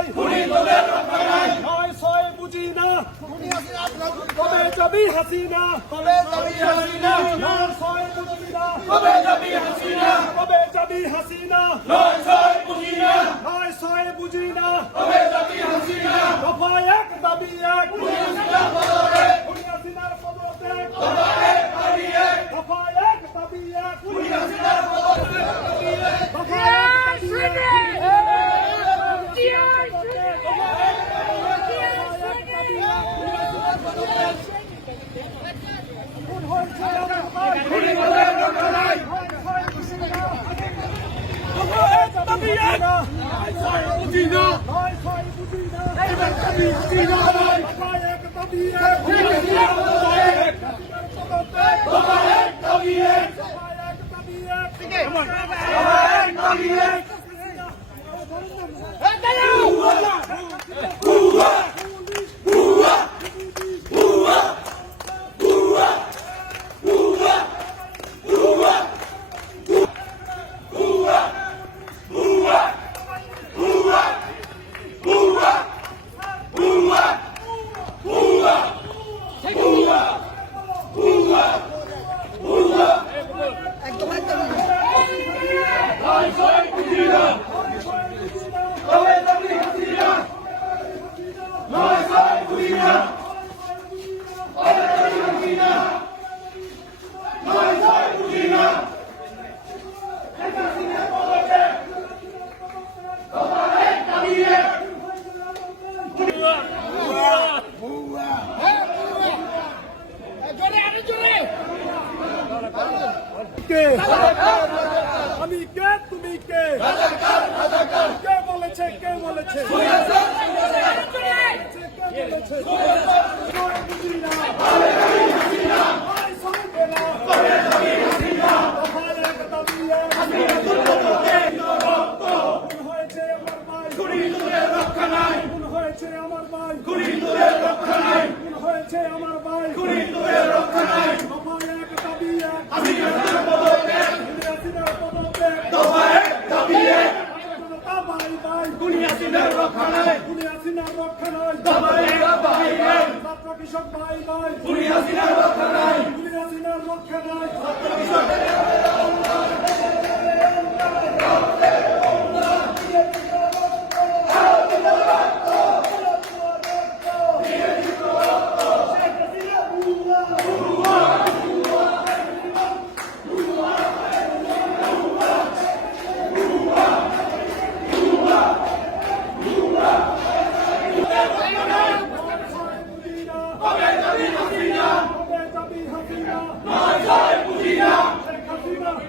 নাই, নয় ছয় বুঝি না, কবে যাবি হাসিনা, নয় ছয় বুঝি না, কবে যাবি হাসিনা, নয় ছয় বুঝি না, দফা এক দাবি এক, হাসিনার পদত্যাগ, দফা এক দাবি এক, দফা এক দাবি এক, আমি কে তুমি কে, কে বলেছে, কে বলেছে, আমার ভাই হয়েছে, আমার ভাই রক্ষা নাই, কৃষক ভাই ভাই, রক্ষা নাই, রক্ষা নাই, হাসিনা